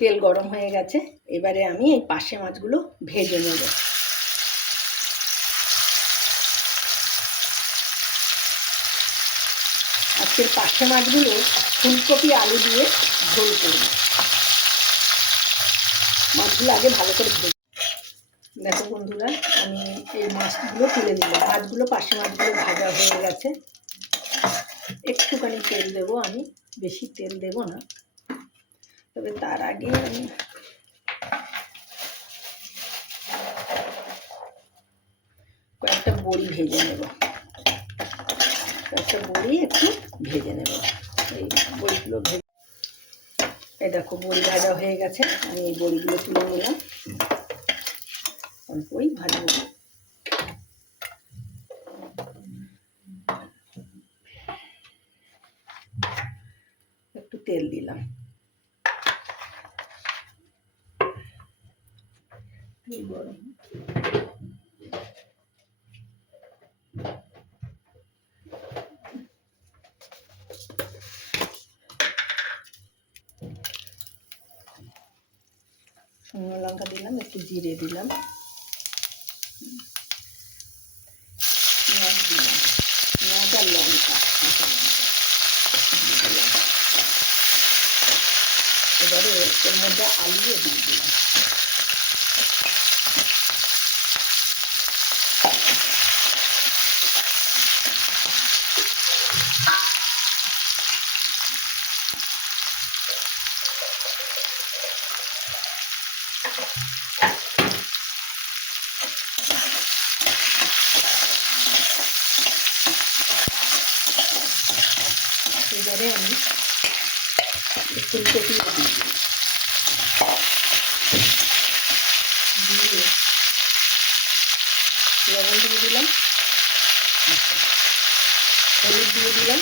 তেল গরম হয়ে গেছে, এবারে আমি এই পার্শে মাছগুলো ভেজে নেব। আজকের পার্শে মাছগুলো ফুলকপি আলু দিয়ে ঝোল করব। মাছগুলো আগে ভালো করে ভেজে। দেখো বন্ধুরা, আমি এই মাছগুলো তুলে দিলাম। মাছগুলো পার্শে মাছগুলো ভাজা হয়ে গেছে। একটুখানি তেল দেবো আমি, বেশি তেল দেব না। তবে তার আগে আমি কয়েকটা বড়ি ভেজে নেব। কয়েকটা বড়ি একটু ভেজে নেব। এই বড়িগুলো ভেজে, এই দেখো বড়ি ভাজা হয়ে গেছে। আমি এই বড়িগুলো তুলে নিলাম, অল্পই ভাজবো। একটু তেল দিলাম, গরম। শুকনো লঙ্কা দিলাম, একটু জিরে দিলাম, পেঁয়াজ দিলাম, পেঁয়াজ আর লঙ্কা। এবারে এর মধ্যে আলুও দিয়ে দিলাম। এবারে আমি ফুলকপি দিয়ে লবণ দিয়ে দিলাম, হলুদ দিয়ে দিলাম,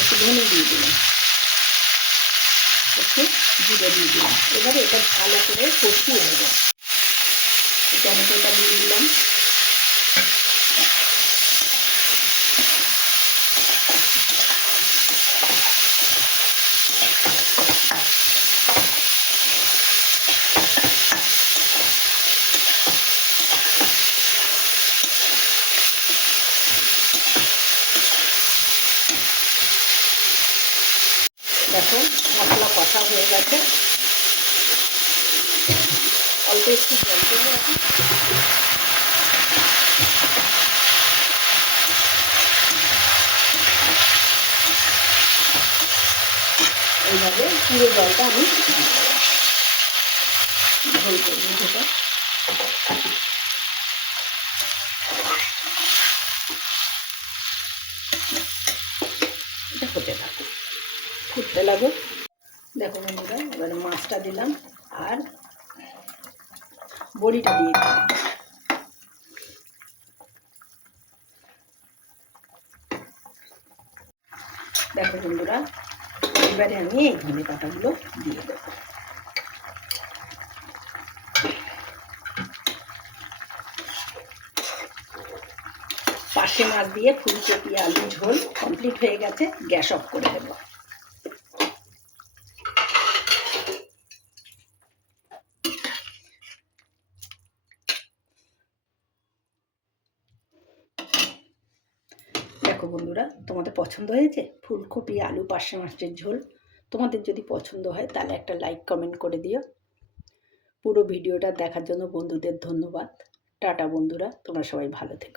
একটু ধনে দিয়ে দিলাম, একটু জিরে দিয়ে দিলাম। এবারে এটা ভালো করে কষিয়ে নেব। টমেটোটা দিয়ে দিলাম, দেখো মশলা কষা হয়ে গেছে। অল্প একটু জল দেবো এখন। এইভাবে পুরো জলটা আমি ঝোল করবো। যেটা এটা হতে থাকো, ফুটতে লাগো। দেখো বন্ধুরা, এবারে মাছটা দিলাম আর বড়িটা দিয়ে দিলাম। দেখো বন্ধুরা, এবারে আমি এই ধনে পাতাগুলো দিয়ে দেবো। পার্শে মাছ দিয়ে ফুলকপি আলু ঝোল কমপ্লিট হয়ে গেছে। গ্যাস অফ করে দেবো। দেখো বন্ধুরা, তোমাদের পছন্দ হয়েছে ফুলকপি আলু পার্শে মাছের ঝোল? তোমাদের যদি পছন্দ হয় তাহলে একটা লাইক কমেন্ট করে দিও। পুরো ভিডিওটা দেখার জন্য বন্ধুদের ধন্যবাদ। টাটা বন্ধুরা, তোমরা সবাই ভালো থেকো।